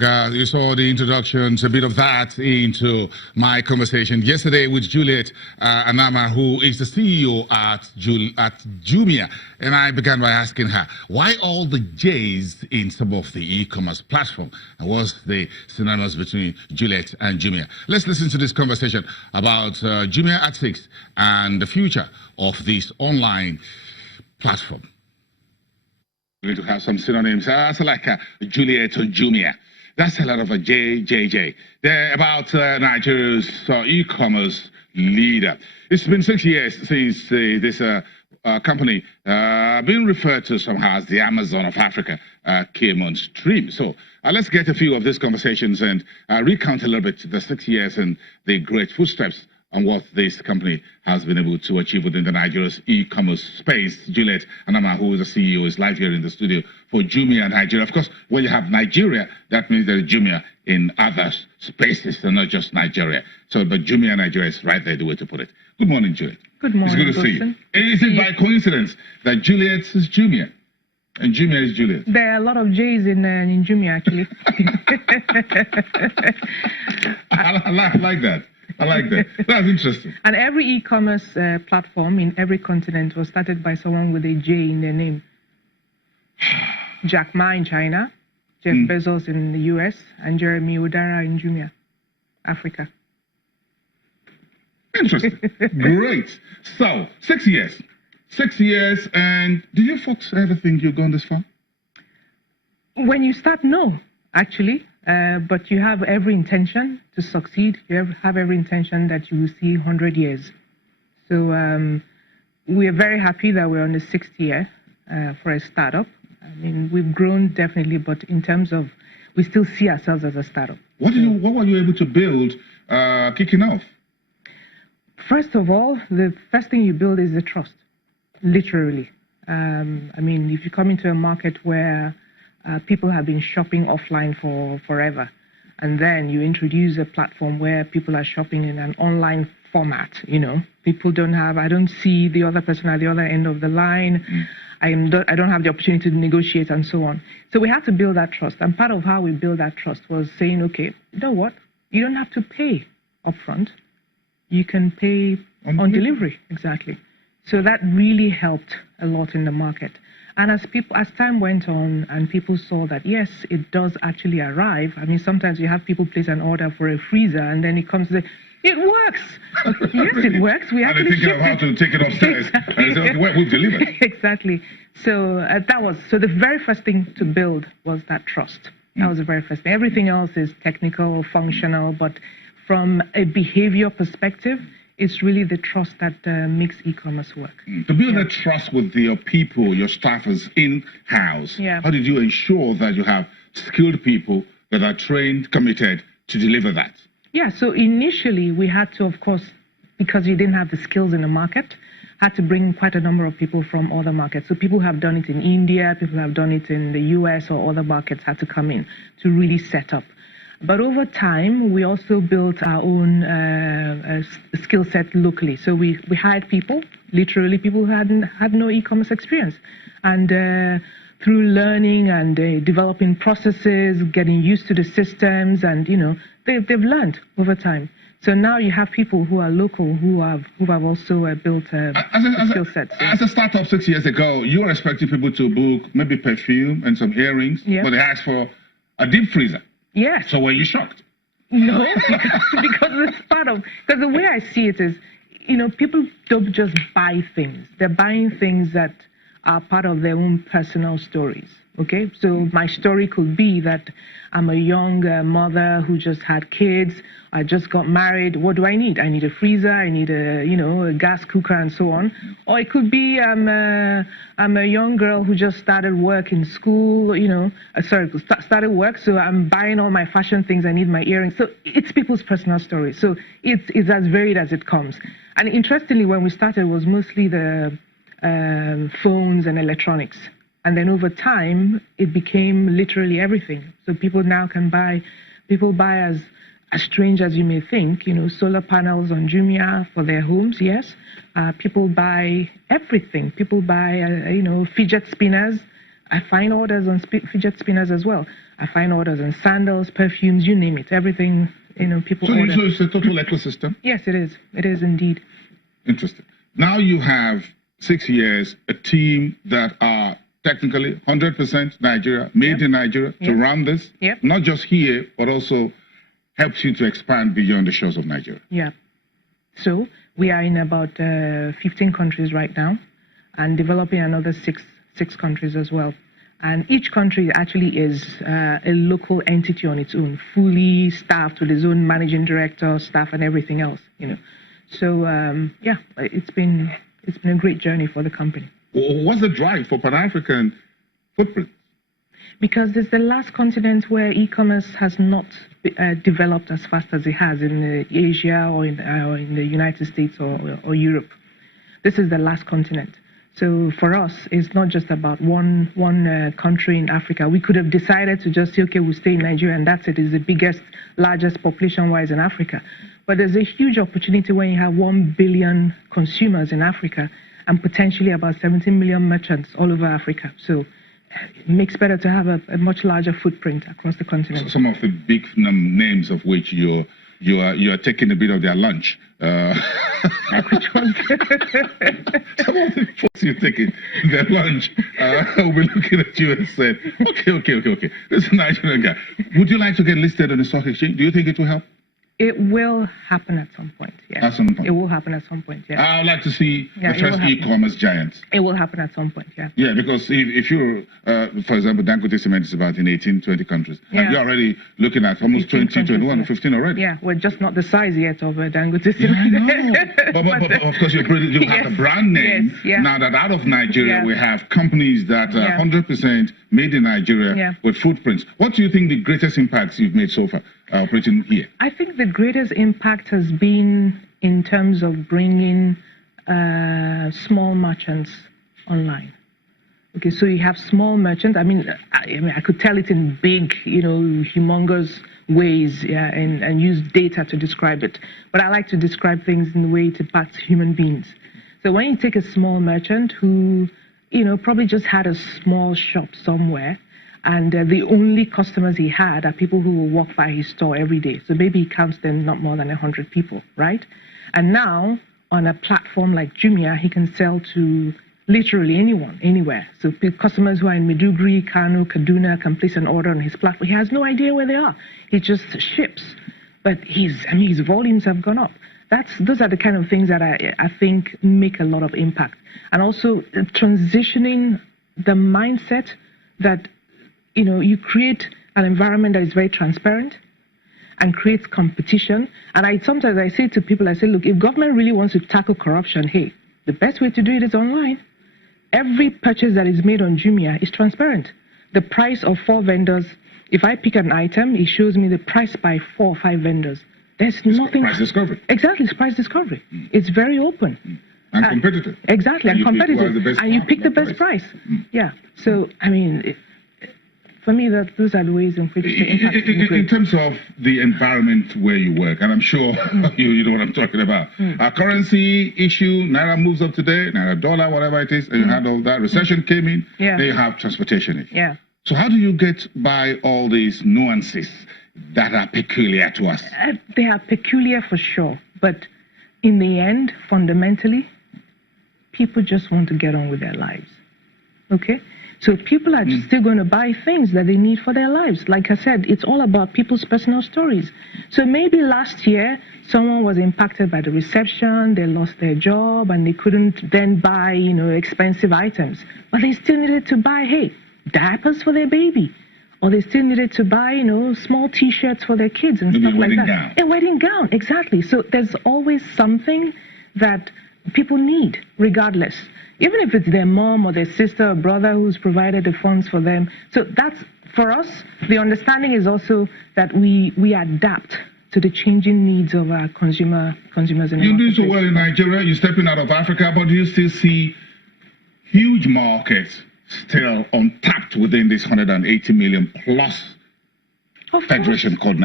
You saw the introductions, a bit of that into my conversation yesterday with Juliet Anamah, who is the CEO at Jumia. And I began by asking her, why all the J's in some of the e-commerce platform? And what's the synonymous between Juliet and Jumia? Let's listen to this conversation about Jumia at 6 and the future of this online platform. We're going to have some synonyms. That's like Juliet or Jumia. That's a lot of a JJJ. They're about Nigeria's e-commerce leader. It's been 6 years since this company, being referred to somehow as the Amazon of Africa, came on stream. So let's get a few of these conversations and recount a little bit the 6 years and the great footsteps on what this company has been able to achieve within the Nigeria's e-commerce space. Juliet Anamah, who is the CEO, is live here in the studio for Jumia Nigeria. Of course, when you have Nigeria, that means there is Jumia in other spaces and not just Nigeria. So, but Jumia Nigeria is right there, the way to put it. Good morning, Juliet. Good morning. It's good to see you. Is it by coincidence that Juliet is Jumia and Jumia is Juliet? There are a lot of J's in Jumia, actually. I like that. I like that. That's interesting. And every e-commerce platform in every continent was started by someone with a J in their name. Jack Ma in China, Jeff Bezos in the US, and Jeremy Odara in Jumia, Africa. Interesting. Great. So, 6 years. 6 years, and did you folks ever think you'd gone this far? When you start, no, actually. But you have every intention to succeed. You have every intention that you will see 100 years. So we are very happy that we're on the 6th year for a startup. I mean, we've grown definitely, but in terms of, we still see ourselves as a startup. What were you able to build kicking off? First of all, the first thing you build is the trust, literally. I mean, if you come into a market where people have been shopping offline for forever, and then you introduce a platform where people are shopping in an online format, you know, people don't have, I don't see the other person at the other end of the line, I don't have the opportunity to negotiate and so on. So we had to build that trust, and part of how we build that trust was saying, okay, you know what, you don't have to pay upfront, you can pay on delivery, exactly. So that really helped a lot in the market. And as time went on and people saw that, yes, it does actually arrive. I mean, sometimes you have people place an order for a freezer and then it comes to say, it works. Yes, it works. We actually thinking of how to take it upstairs. Exactly. And say, okay, we'll deliver. Exactly. So so the very first thing to build was that trust. That was the very first thing. Everything else is technical, functional, but from a behavior perspective, it's really the trust that makes e-commerce work. To build that trust with your people, your staffers in-house, how did you ensure that you have skilled people that are trained, committed to deliver that? Yeah, so initially we had to, of course, because you didn't have the skills in the market, had to bring quite a number of people from other markets. So people who have done it in India, people who have done it in the US or other markets had to come in to really set up. But over time, we also built our own skill set locally. So we hired people, literally people who had no e-commerce experience. And through learning and developing processes, getting used to the systems, and you know, they've learned over time. So now you have people who are local who have also built skill sets. As a startup 6 years ago, you were expecting people to book maybe perfume and some earrings, but they asked for a deep freezer. Yes. So were you shocked? No, because it's part of, because the way I see it is, you know, people don't just buy things. They're buying things that are part of their own personal stories. Okay, so my story could be that I'm a young mother who just had kids. I just got married. What do I need? I need a freezer. I need a gas cooker and so on. Or it could be I'm a young girl who just started work in school. Started work. So I'm buying all my fashion things. I need my earrings. So it's people's personal stories. So it's as varied as it comes. And interestingly, when we started, it was mostly the phones and electronics. And then over time, it became literally everything. So people now can buy, as strange as you may think, you know, solar panels on Jumia for their homes, yes. People buy everything. People buy, fidget spinners. I find orders on fidget spinners as well. I find orders on sandals, perfumes, you name it. Everything, people order. So it's a total ecosystem? Yes, it is. It is indeed. Interesting. Now you have 6 years, a team that are technically 100% Nigeria, made in Nigeria, to run this, not just here, but also helps you to expand beyond the shores of Nigeria. Yeah. So we are in about 15 countries right now, and developing another six countries as well. And each country actually is a local entity on its own, fully staffed with its own managing director, staff, and everything else. So yeah, it's been a great journey for the company. What's the drive for Pan-African footprint? Because it's the last continent where e-commerce has not developed as fast as it has in Asia or in the United States or Europe. This is the last continent. So for us, it's not just about one country in Africa. We could have decided to just say, okay, we'll stay in Nigeria and that's it. It's the biggest, largest population-wise in Africa. But there's a huge opportunity when you have 1 billion consumers in Africa and potentially about 17 million merchants all over Africa. So it makes better to have a much larger footprint across the continent. So some of the big names of which you are taking a bit of their lunch. Like which ones? Some of the folks you're taking their lunch will be looking at you and said, okay, this is a Nigerian guy. Would you like to get listed on the stock exchange? Do you think it will help? It will happen at some point, yeah. At some point? It will happen at some point, yeah. I would like to see the first e-commerce giants. It will happen at some point, yeah. Yeah, because if you're, for example, Dangote Cement is about in 18, 20 countries. Yeah. And you're already looking at almost 20, 21, 15 already. Yeah, we're just not the size yet of Dangote Cement. Yeah, I know. but of course, you have a brand name. Yes, yeah. Now that out of Nigeria, we have companies that are 100% made in Nigeria with footprints. What do you think the greatest impacts you've made so far operating here? I think the greatest impact has been in terms of bringing small merchants online. Okay, so you have small merchants. I mean, I could tell it in big, humongous ways, and use data to describe it. But I like to describe things in the way it impacts human beings. So when you take a small merchant who, probably just had a small shop somewhere, and the only customers he had are people who will walk by his store every day. So maybe he counts them not more than 100 people, right? And now, on a platform like Jumia, he can sell to literally anyone, anywhere. So customers who are in Maiduguri, Kano, Kaduna can place an order on his platform. He has no idea where they are. He just ships. But his volumes have gone up. Those are the kind of things that I think make a lot of impact. And also transitioning the mindset that you create an environment that is very transparent and creates competition. And sometimes I say to people, look, if government really wants to tackle corruption, hey, the best way to do it is online. Every purchase that is made on Jumia is transparent. The price of 4 vendors, if I pick an item, it shows me the price by 4 or 5 vendors. There's nothing. Price discovery. Exactly, it's price discovery. It's very open. And competitive. Exactly, and competitive. And you pick the best price. Yeah. So, I mean, for me, those are the ways in which the impact is great. In terms of the environment where you work, and I'm sure you know what I'm talking about. A currency issue, Naira moves up today, Naira dollar, whatever it is, and you had all that. Recession came in, then you have transportation issue. Yeah. So how do you get by all these nuances that are peculiar to us? They are peculiar for sure, but in the end, fundamentally, people just want to get on with their lives, okay? So people are still going to buy things that they need for their lives. Like I said, it's all about people's personal stories. So maybe last year, someone was impacted by the recession, they lost their job, and they couldn't then buy, expensive items. But they still needed to buy, hey, diapers for their baby. Or they still needed to buy, small T-shirts for their kids and stuff like that. A wedding gown, exactly. So there's always something that people need, regardless. Even if it's their mom or their sister or brother who's provided the funds for them. So that's, for us, the understanding is also that we adapt to the changing needs of our consumers. You do so well in Nigeria, you're stepping out of Africa, but do you still see huge markets still untapped within this 180 million plus federation called